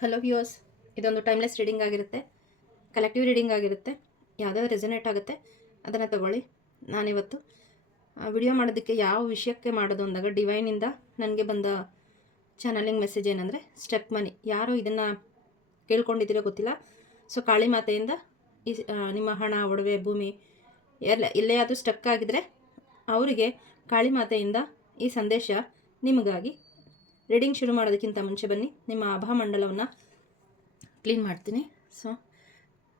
Hello viewers ಇದೊಂದು timeless reading ಆಗಿರುತ್ತೆ. Collective reading ಆಗಿರುತ್ತೆ. ಯಾವುದಾದ್ರು ರೆಸನೇಟ್ ಆಗುತ್ತೆ. ಅದನ್ನು ತಗೊಳ್ಳಿ. ನಾನಿವತ್ತು ವಿಡಿಯೋ ಮಾಡೋದಕ್ಕೆ ಯಾವ ವಿಷಯಕ್ಕೆ ಮಾಡೋದು ಅಂದಾಗ ಡಿವೈನಿಂದ ನನಗೆ ಬಂದ ಚಾನಲಿಂಗ್ ಮೆಸೇಜ್ ಏನಂದರೆ ಸ್ಟೆಪ್ ಮನಿ ಯಾರು ಇದನ್ನು ಕೇಳ್ಕೊಂಡಿದ್ದೀರೋ ಗೊತ್ತಿಲ್ಲ. ಸೊ ಕಾಳಿ ಮಾತೆಯಿಂದ ಈ ನಿಮ್ಮ ಹಣ, ಒಡವೆ, ಭೂಮಿ, ಎಲ್ಲ ಎಲ್ಲೇ ಆದರೂ ಸ್ಟಕ್ ಆಗಿದ್ರೆ ಅವರಿಗೆ ಕಾಳಿ ಮಾತೆಯಿಂದ ಈ ಸಂದೇಶ ನಿಮಗಾಗಿ ರೀಡಿಂಗ್ ಶುರು ಮಾಡೋದಕ್ಕಿಂತ ಮುಂಚೆ ಬನ್ನಿ. ನಿಮ್ಮ ಆಭಾ ಮಂಡಲವನ್ನು ಕ್ಲೀನ್ ಮಾಡ್ತೀನಿ. So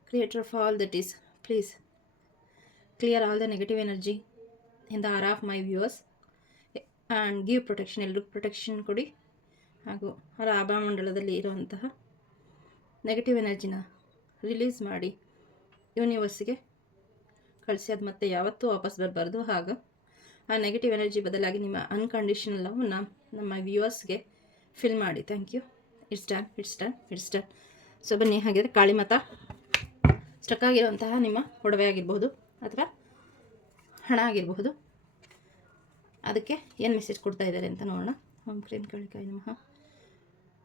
creator of all that is please clear all the negative energy in the aura of my viewers and give protection ಎಲ್ರಿಗೂ ಪ್ರೊಟೆಕ್ಷನ್ ಕೊಡಿ. ಹಾಗೂ ಅವರ ಆಭಾ ಮಂಡಲದಲ್ಲಿ ಇರುವಂತಹ ನೆಗೆಟಿವ್ ಎನರ್ಜಿನ ರಿಲೀಸ್ ಮಾಡಿ ಯೂನಿವರ್ಸಿಗೆ ಕಳಿಸಿ. ಅದು ಮತ್ತೆ ಯಾವತ್ತೂ ವಾಪಸ್ ಬರಬಾರ್ದು. ಹಾಗೂ ಆ ನೆಗೆಟಿವ್ ಎನರ್ಜಿ ಬದಲಾಗಿ ನಿಮ್ಮ ಅನ್ಕಂಡೀಷನಲ್ ಲವ್ನ ನಮ್ಮ ವ್ಯೂವರ್ಸ್ಗೆ ಫಿಲ್ ಮಾಡಿ. Thank you it's done it's done it's done so ಬನ್ನಿ, ಹಾಗಿದ್ರೆ ಕಾಳಿಮತ ಸ್ಟಕ್ ಆಗಿರುವಂತಹ ನಿಮ್ಮ ಒಡವೆ ಆಗಿರಬಹುದು ಅಥವಾ ಹಣ ಆಗಿರಬಹುದು. ಅದಕ್ಕೆ ಏನು ಮೆಸೇಜ್ ಕೊಡ್ತಾ ಇದ್ದಾರೆ ಅಂತ ನೋಡೋಣ. ಓಂ ಕ್ರೀಂ ಕಳಿಕಾಯಿ ನಮಃ.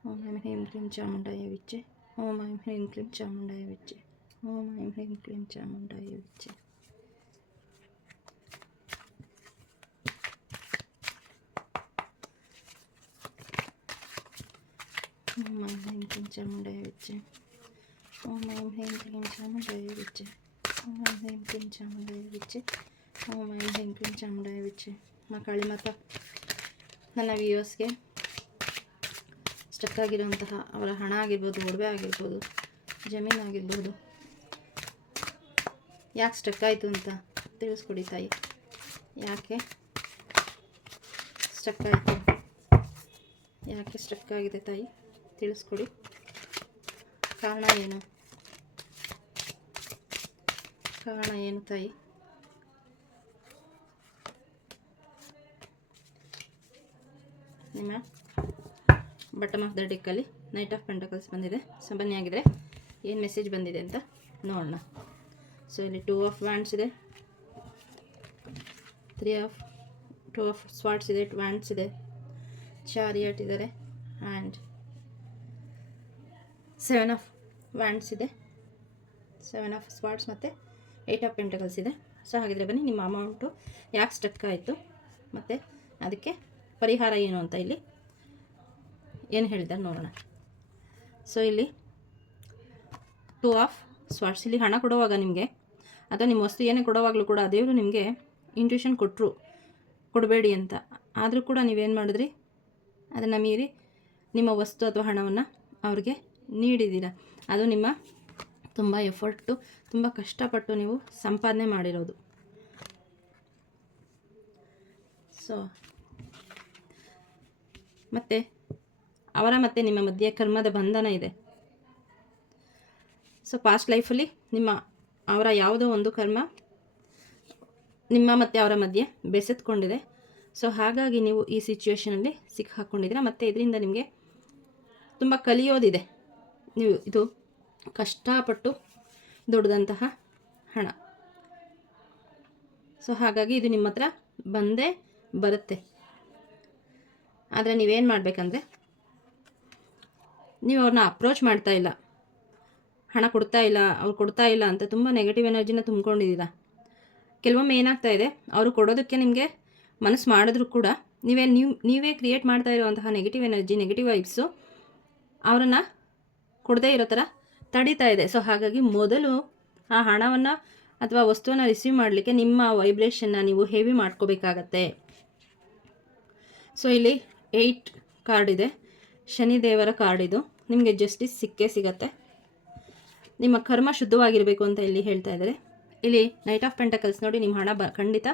ಓಂ ಐಂ ಹ್ರೀಂ ಕ್ಲೀಂ ಚಾಮುಂಡಾಯ ವಿಚ್ಚೆ ಓಂ ಐಂ ಹ್ರೀಂ ಕ್ರೀಮ್ ಚಾಮುಂಡಾಯ ವಿಚ್ಚೆ ಓಂ ಐಂ ಹ್ರೀಂ ಕ್ಲೀಂ ಚಾಮುಂಡಾಯ ವಿಚ್ಚೆ ಹ್ರೀಂ ಕ್ಲೀಂ ಚಾಮುಂಡಾಯ ವಿಚ್ಚೆ ಓಂ ಐಂ ಹ್ರೀಂ ಕ್ಲೀಂ ಚಾಮುಂಡಾಯ ವಿಚ್ಚೆ ಓಂ ಐಂ ಹ್ರೀಂ ಕ್ಲೀಂ ಚಾಮುಂಡಾಯ ವಿಚ್ಚೆ ಮಾ ಕಾಳಿ ಮಾತ ನನ್ನ ವ್ಯೂವರ್ಸ್ಗೆ ಸ್ಟಕ್ ಆಗಿರುವಂತಹ ಅವರ ಹಣ ಆಗಿರ್ಬೋದು ಒಡವೆ ಆಗಿರ್ಬೋದು ಜಮೀನು ಆಗಿರ್ಬೋದು ಯಾಕೆ ಸ್ಟಕ್ ಆಯಿತು ಅಂತ ತಿಳಿಸ್ಕೊಡಿ ತಾಯಿ ಯಾಕೆ ಸ್ಟಕ್ ಆಯಿತು ಯಾಕೆ ಸ್ಟಕ್ ಆಗಿದೆ ತಾಯಿ ತಿಳಿಸ್ಕೊಡಿ. ಕಾರಣ ಏನು? ಕಾರಣ ಏನು ತಾಯಿ? ನಿಮ್ಮ ಬಟಮ್ ಆಫ್ ದ ಡಿಕ್ಕಲ್ಲಿ ನೈಟ್ ಆಫ್ ಪೆಂಟಕಲ್ಸ್ ಬಂದಿದೆ. ಸೊ ಬನ್ನಿ ಆಗಿದ್ರೆ ಏನು ಮೆಸೇಜ್ ಬಂದಿದೆ ಅಂತ ನೋಡೋಣ. ಸೊ ಇಲ್ಲಿ ಟೂ ಆಫ್ ವ್ಯಾಂಡ್ಸ್ ಇದೆ. Three of two of swords ಇದೆ ವ್ಯಾಂಡ್ಸ್ ಇದೆ. ಚಾರಿಯಟ್ ಇದ್ದಾರೆ ಆ್ಯಂಡ್ ಸೆವೆನ್ ಆಫ್ ವ್ಯಾಂಡ್ಸ್ ಇದೆ. ಸೆವೆನ್ ಆಫ್ ಸ್ವಾಟ್ಸ್ ಮತ್ತು ಏಯ್ಟ್ ಆಫ್ ಪೆಂಟಗಲ್ಸ್ ಇದೆ. ಸೊ ಹಾಗಿದ್ರೆ ಬನ್ನಿ, ನಿಮ್ಮ ಅಮೌಂಟು ಯಾಕೆ ಸ್ಟಕ್ ಆಯಿತು? ಮತ್ತು ಅದಕ್ಕೆ ಪರಿಹಾರ ಏನು ಅಂತ ಇಲ್ಲಿ ಏನು ಹೇಳಿದ್ದಾರೆ ನೋಡೋಣ. ಸೊ ಇಲ್ಲಿ ಟೂ ಆಫ್ ಸ್ವಾಟ್ಸ್ ಇಲ್ಲಿ ಹಣ ಕೊಡುವಾಗ ನಿಮಗೆ ಅಥವಾ ನಿಮ್ಮ ವಸ್ತು ಏನೇ ಕೊಡೋವಾಗಲೂ ಕೂಡ ದೇವರು ನಿಮಗೆ ಇಂಟ್ಯೂಷನ್ ಕೊಟ್ಟರು ಕೊಡಬೇಡಿ ಅಂತ. ಆದರೂ ಕೂಡ ನೀವೇನು ಮಾಡಿದ್ರಿ? ಅದನ್ನು ಮೀರಿ ನಿಮ್ಮ ವಸ್ತು ಅಥವಾ ಹಣವನ್ನು ಅವ್ರಿಗೆ ನೀಡಿದ್ದೀರ? ಅದು ನಿಮ್ಮ ತುಂಬ ಎಫರ್ಟು, ತುಂಬ ಕಷ್ಟಪಟ್ಟು ನೀವು ಸಂಪಾದನೆ ಮಾಡಿರೋದು. ಸೊ ಮತ್ತು ಅವರ ಮತ್ತೆ ನಿಮ್ಮ ಮಧ್ಯೆ ಕರ್ಮದ ಬಂಧನ ಇದೆ. ಸೊ ಪಾಸ್ಟ್ ಲೈಫಲ್ಲಿ ನಿಮ್ಮ ಅವರ ಯಾವುದೋ ಒಂದು ಕರ್ಮ ನಿಮ್ಮ ಮತ್ತು ಅವರ ಮಧ್ಯೆ ಬೆಸೆತ್ಕೊಂಡಿದೆ. ಸೊ ಹಾಗಾಗಿ ನೀವು ಈ ಸಿಚುವೇಷನಲ್ಲಿ ಸಿಕ್ಕಿ ಹಾಕ್ಕೊಂಡಿದ್ದೀರ ಮತ್ತು ಇದರಿಂದ ನಿಮಗೆ ತುಂಬ ಕಲಿಯೋದಿದೆ. ನೀವು ಇದು ಕಷ್ಟಪಟ್ಟು ದುಡ್ದಂತಹ ಹಣ. ಸೊ ಹಾಗಾಗಿ ಇದು ನಿಮ್ಮ ಹತ್ರ ಬಂದೇ ಬರುತ್ತೆ. ಆದರೆ ನೀವೇನು ಮಾಡಬೇಕಂದ್ರೆ, ನೀವು ಅವ್ರನ್ನ ಅಪ್ರೋಚ್ ಮಾಡ್ತಾ ಇಲ್ಲ. ಹಣ ಕೊಡ್ತಾ ಇಲ್ಲ, ಅವ್ರು ಕೊಡ್ತಾ ಇಲ್ಲ ಅಂತ ತುಂಬ ನೆಗೆಟಿವ್ ಎನರ್ಜಿನ ತುಂಬ್ಕೊಂಡಿದ್ದೀರಾ. ಕೆಲವೊಮ್ಮೆ ಏನಾಗ್ತಾ ಇದೆ, ಅವರು ಕೊಡೋದಕ್ಕೆ ನಿಮಗೆ ಮನಸ್ಸು ಮಾಡಿದ್ರು ಕೂಡ ನೀವೇ, ನೀವು, ನೀವೇ ಕ್ರಿಯೇಟ್ ಮಾಡ್ತಾ ಇರುವಂತಹ ನೆಗೆಟಿವ್ ಎನರ್ಜಿ ನೆಗೆಟಿವ್ ವೈಬ್ಸು ಅವರನ್ನು ಕೊಡದೇ ಇರೋ ಥರ ತಡೀತಾ ಇದೆ. ಸೊ ಹಾಗಾಗಿ ಮೊದಲು ಆ ಹಣವನ್ನು ಅಥವಾ ವಸ್ತುವನ್ನು ರಿಸೀವ್ ಮಾಡಲಿಕ್ಕೆ ನಿಮ್ಮ ವೈಬ್ರೇಷನ್ನ ನೀವು ಹೆವಿ ಮಾಡ್ಕೋಬೇಕಾಗತ್ತೆ. ಸೊ ಇಲ್ಲಿ ಏಯ್ಟ್ ಕಾರ್ಡ್ ಇದೆ. ಶನಿದೇವರ ಕಾರ್ಡ್ ಇದು. ನಿಮಗೆ ಜಸ್ಟಿಸ್ ಸಿಕ್ಕೇ ಸಿಗತ್ತೆ. ನಿಮ್ಮ ಕರ್ಮ ಶುದ್ಧವಾಗಿರಬೇಕು ಅಂತ ಇಲ್ಲಿ ಹೇಳ್ತಾ ಇದ್ದಾರೆ. ಇಲ್ಲಿ ನೈಟ್ ಆಫ್ ಪೆಂಟಕಲ್ಸ್ ನೋಡಿ ನಿಮ್ಮ ಹಣ ಬ ಖಂಡಿತ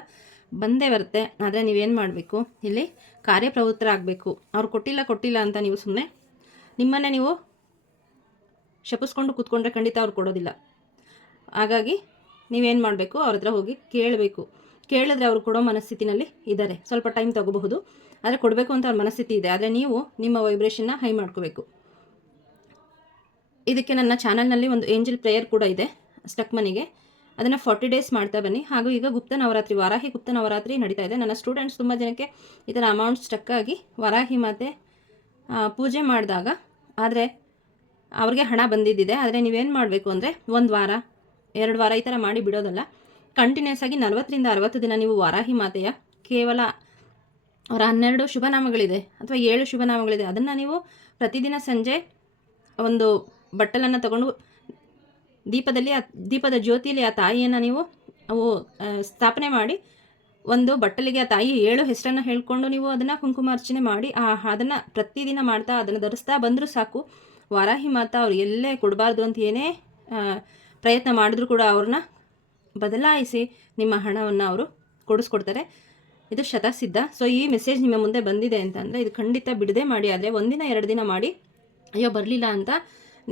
ಬಂದೇ ಬರುತ್ತೆ. ಆದರೆ ನೀವೇನು ಮಾಡಬೇಕು? ಇಲ್ಲಿ ಕಾರ್ಯಪ್ರವೃತ್ತರಾಗಬೇಕು. ಅವ್ರು ಕೊಟ್ಟಿಲ್ಲ ಕೊಟ್ಟಿಲ್ಲ ಅಂತ ನೀವು ಸುಮ್ಮನೆ ನಿಮ್ಮನ್ನೇ ನೀವು ಶಪಿಸ್ಕೊಂಡು ಕೂತ್ಕೊಂಡ್ರೆ ಖಂಡಿತ ಅವ್ರು ಕೊಡೋದಿಲ್ಲ. ಹಾಗಾಗಿ ನೀವೇನು ಮಾಡಬೇಕು, ಅವ್ರ ಹತ್ರ ಹೋಗಿ ಕೇಳಬೇಕು. ಕೇಳಿದ್ರೆ ಅವರು ಕೊಡೋ ಮನಸ್ಥಿತಿನಲ್ಲಿ ಇದ್ದಾರೆ ಸ್ವಲ್ಪ ಟೈಮ್ ತಗೋಬಹುದು. ಆದರೆ ಕೊಡಬೇಕು ಅಂತ ಅವ್ರ ಮನಸ್ಥಿತಿ ಇದೆ. ಆದರೆ ನೀವು ನಿಮ್ಮ ವೈಬ್ರೇಷನ್ನ ಹೈ ಮಾಡ್ಕೋಬೇಕು. ಇದಕ್ಕೆ ನನ್ನ ಚಾನಲ್ನಲ್ಲಿ ಒಂದು ಏಂಜಲ್ ಪ್ರೇಯರ್ ಕೂಡ ಇದೆ ಸ್ಟಕ್ ಮನಿಗೆ. ಅದನ್ನು ಫಾರ್ಟಿ ಡೇಸ್ ಮಾಡ್ತಾ ಬನ್ನಿ. ಹಾಗೂ ಈಗ ಗುಪ್ತ ನವರಾತ್ರಿ, ವಾರಾಹಿ ಗುಪ್ತ ನವರಾತ್ರಿ ನಡೀತಾ ಇದೆ. ನನ್ನ ಸ್ಟೂಡೆಂಟ್ಸ್ ತುಂಬ ಜನಕ್ಕೆ ಈ ಥರ ಅಮೌಂಟ್ ಸ್ಟಕ್ ಆಗಿ ವಾರಾಹಿ ಮಾತೆ ಪೂಜೆ ಮಾಡಿದಾಗ, ಆದರೆ ಅವ್ರಿಗೆ ಹಣ ಬಂದಿದ್ದಿದೆ, ಆದರೆ ನೀವೇನು ಮಾಡಬೇಕು ಅಂದರೆ ಒಂದು ವಾರ, ಎರಡು ವಾರ ಈ ಥರ ಮಾಡಿ ಬಿಡೋದಲ್ಲ. ಕಂಟಿನ್ಯೂಸ್ ಆಗಿ ನಲವತ್ತರಿಂದ ಅರವತ್ತು ದಿನ ನೀವು ವಾರಾಹಿ ಮಾತೆಯ ಕೇವಲ ಅವರ ಹನ್ನೆರಡು ಶುಭನಾಮಗಳಿದೆ ಅಥವಾ ಏಳು ಶುಭನಾಮಗಳಿದೆ, ಅದನ್ನು ನೀವು ಪ್ರತಿದಿನ ಸಂಜೆ ಒಂದು ಬಟ್ಟಲನ್ನು ತಗೊಂಡು ದೀಪದಲ್ಲಿ ಆ, ದೀಪದ ಜ್ಯೋತಿಯಲ್ಲಿ ಆ ತಾಯಿಯನ್ನು ನೀವು ಅವು ಸ್ಥಾಪನೆ ಮಾಡಿ ಒಂದು ಬಟ್ಟಲಿಗೆ ಆ ತಾಯಿ ಏಳು ಹೆಸರನ್ನು ಹೇಳ್ಕೊಂಡು ನೀವು ಅದನ್ನು ಕುಂಕುಮಾರ್ಚನೆ ಮಾಡಿ, ಆ, ಅದನ್ನು ಪ್ರತಿದಿನ ಮಾಡ್ತಾ ಅದನ್ನು ಧರಿಸ್ತಾ ಬಂದರೂ ಸಾಕು. ವಾರಾಹಿ ಮಾತ ಅವ್ರು ಎಲ್ಲೇ ಕೊಡಬಾರ್ದು ಅಂತ ಏನೇ ಪ್ರಯತ್ನ ಮಾಡಿದ್ರು ಕೂಡ ಅವ್ರನ್ನ ಬದಲಾಯಿಸಿ ನಿಮ್ಮ ಹಣವನ್ನು ಅವರು ಕೊಡಿಸ್ಕೊಡ್ತಾರೆ. ಇದು ಶತಸಿದ್ಧ. ಸೊ ಈ ಮೆಸೇಜ್ ನಿಮ್ಮ ಮುಂದೆ ಬಂದಿದೆ ಅಂತಂದರೆ ಇದು ಖಂಡಿತ ಬಿಡದೆ ಮಾಡಿ, ಆದರೆ ಒಂದಿನ ಎರಡು ದಿನ ಮಾಡಿ ಅಯ್ಯೋ, ಬರಲಿಲ್ಲ ಅಂತ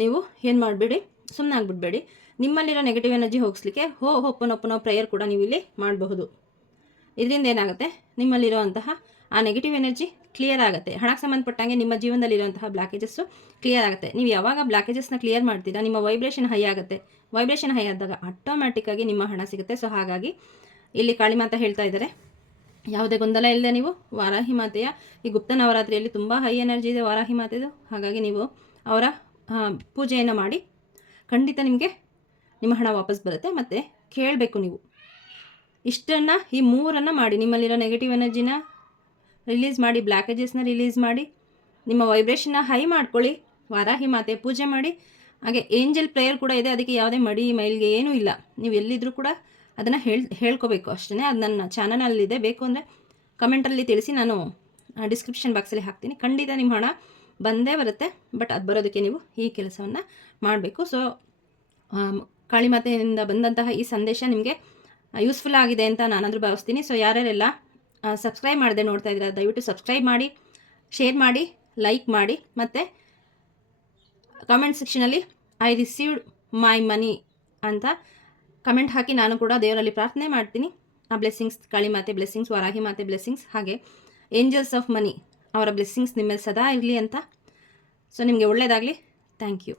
ನೀವು ಏನು ಮಾಡಬೇಡಿ ಸುಮ್ಮನೆ ಆಗಿಬಿಡ್ಬೇಡಿ. ನಿಮ್ಮಲ್ಲಿರೋ ನೆಗೆಟಿವ್ ಎನರ್ಜಿ ಹೋಗಿಸ್ಲಿಕ್ಕೆ ಹೋ ಹೊಪ್ಪನ ಒಪ್ಪನ ಪ್ರೇಯರ್ ಕೂಡ ನೀವು ಇಲ್ಲಿ ಮಾಡಬಹುದು. ಇದರಿಂದ ಏನಾಗುತ್ತೆ? ನಿಮ್ಮಲ್ಲಿರುವಂತಹ ಆ ನೆಗೆಟಿವ್ ಎನರ್ಜಿ ಕ್ಲಿಯರ್ ಆಗುತ್ತೆ. ಹಣಕ್ಕೆ ಸಂಬಂಧಪಟ್ಟಂಗೆ ನಿಮ್ಮ ಜೀವನದಲ್ಲಿ ಇರುವಂತಹ ಬ್ಲಾಕೇಜಸ್ಸು ಕ್ಲಿಯರ್ ಆಗುತ್ತೆ. ನೀವು ಯಾವಾಗ ಬ್ಲಾಕೇಜಸ್ನ ಕ್ಲಿಯರ್ ಮಾಡ್ತೀರಾ, ನಿಮ್ಮ ವೈಬ್ರೇಷನ್ ಹೈ ಆಗುತ್ತೆ. ವೈಬ್ರೇಷನ್ ಹೈ ಆದಾಗ ಆಟೋಮ್ಯಾಟಿಕ್ಕಾಗಿ ನಿಮ್ಮ ಹಣ ಸಿಗುತ್ತೆ. ಸೊ ಹಾಗಾಗಿ ಇಲ್ಲಿ ಕಾಳಿಮಾತ ಹೇಳ್ತಾ ಇದ್ದಾರೆ. ಯಾವುದೇ ಗೊಂದಲ ಇಲ್ಲದೆ ನೀವು ವಾರಾಹಿ ಮಾತೆಯ, ಈ ಗುಪ್ತ ನವರಾತ್ರಿಯಲ್ಲಿ ತುಂಬ ಹೈ ಎನರ್ಜಿ ಇದೆ ವಾರಾಹಿ ಮಾತೆದು. ಹಾಗಾಗಿ ನೀವು ಅವರ ಪೂಜೆಯನ್ನು ಮಾಡಿ ಖಂಡಿತ ನಿಮಗೆ ನಿಮ್ಮ ಹಣ ವಾಪಸ್ ಬರುತ್ತೆ. ಮತ್ತು ಕೇಳಬೇಕು ನೀವು. ಇಷ್ಟನ್ನು ಈ ಮೂರನ್ನು ಮಾಡಿ. ನಿಮ್ಮಲ್ಲಿರೋ ನೆಗೆಟಿವ್ ಎನರ್ಜಿನ ರಿಲೀಸ್ ಮಾಡಿ ಬ್ಲ್ಯಾಕೇಜಸ್ನ ರಿಲೀಸ್ ಮಾಡಿ, ನಿಮ್ಮ ವೈಬ್ರೇಷನ್ನ ಹೈ ಮಾಡ್ಕೊಳ್ಳಿ, ವಾರಾಹಿ ಮಾತೆ ಪೂಜೆ ಮಾಡಿ. ಹಾಗೆ ಏಂಜಲ್ ಪ್ರೇಯರ್ ಕೂಡ ಇದೆ, ಅದಕ್ಕೆ ಯಾವುದೇ ಮಡಿ, ಮೈಲ್ಗೆ ಏನೂ ಇಲ್ಲ. ನೀವು ಎಲ್ಲಿದ್ದರೂ ಕೂಡ ಅದನ್ನು ಹೇಳ್, ಹೇಳ್ಕೋಬೇಕು ಅಷ್ಟೇ ಅದು ನನ್ನ ಚಾನಲಲ್ಲಿದೆ ಬೇಕು ಅಂದರೆ ಕಮೆಂಟಲ್ಲಿ ತಿಳಿಸಿ ನಾನು ಡಿಸ್ಕ್ರಿಪ್ಷನ್ ಬಾಕ್ಸಲ್ಲಿ ಹಾಕ್ತೀನಿ. ಖಂಡಿತ ನಿಮ್ಮ ಹಣ ಬಂದೇ ಬರುತ್ತೆ ಬಟ್ ಅದು ಬರೋದಕ್ಕೆ ನೀವು ಈ ಕೆಲಸವನ್ನು ಮಾಡಬೇಕು. ಸೊ ಕಾಳಿಮಾತೆಯಿಂದ ಬಂದಂತಹ ಈ ಸಂದೇಶ ನಿಮಗೆ ಯೂಸ್ಫುಲ್ ಆಗಿದೆ ಅಂತ ನಾನಾದರೂ ಭಾವಿಸ್ತೀನಿ. ಸೊ ಯಾರ್ಯಾರೆಲ್ಲ ಸಬ್ಸ್ಕ್ರೈಬ್ ಮಾಡದೆ ನೋಡ್ತಾ ಇದ್ದೀರಾ, ದಯವಿಟ್ಟು ಸಬ್ಸ್ಕ್ರೈಬ್ ಮಾಡಿ ಶೇರ್ ಮಾಡಿ ಲೈಕ್ ಮಾಡಿ, ಮತ್ತು ಕಮೆಂಟ್ ಸೆಕ್ಷನಲ್ಲಿ ಐ ರಿಸೀವ್ಡ್ ಮೈ ಮನಿ ಅಂತ ಕಮೆಂಟ್ ಹಾಕಿ ನಾನು ಕೂಡ ದೇವರಲ್ಲಿ ಪ್ರಾರ್ಥನೆ ಮಾಡ್ತೀನಿ. ಆ ಬ್ಲೆಸ್ಸಿಂಗ್ಸ್ ಕಾಳಿಮಾತೆ ಬ್ಲೆಸ್ಸಿಂಗ್ಸ್ ವಾರಾಹಿ ಮಾತೆ ಬ್ಲೆಸ್ಸಿಂಗ್ಸ್ ಹಾಗೆ ಏಂಜಲ್ಸ್ ಆಫ್ ಮನಿ ಅವರ ಬ್ಲೆಸ್ಸಿಂಗ್ಸ್ ನಿಮ್ಮಲ್ಲಿ ಸದಾ ಇರಲಿ ಅಂತ. ಸೊ ನಿಮಗೆ ಒಳ್ಳೆಯದಾಗಲಿ ಥ್ಯಾಂಕ್ ಯು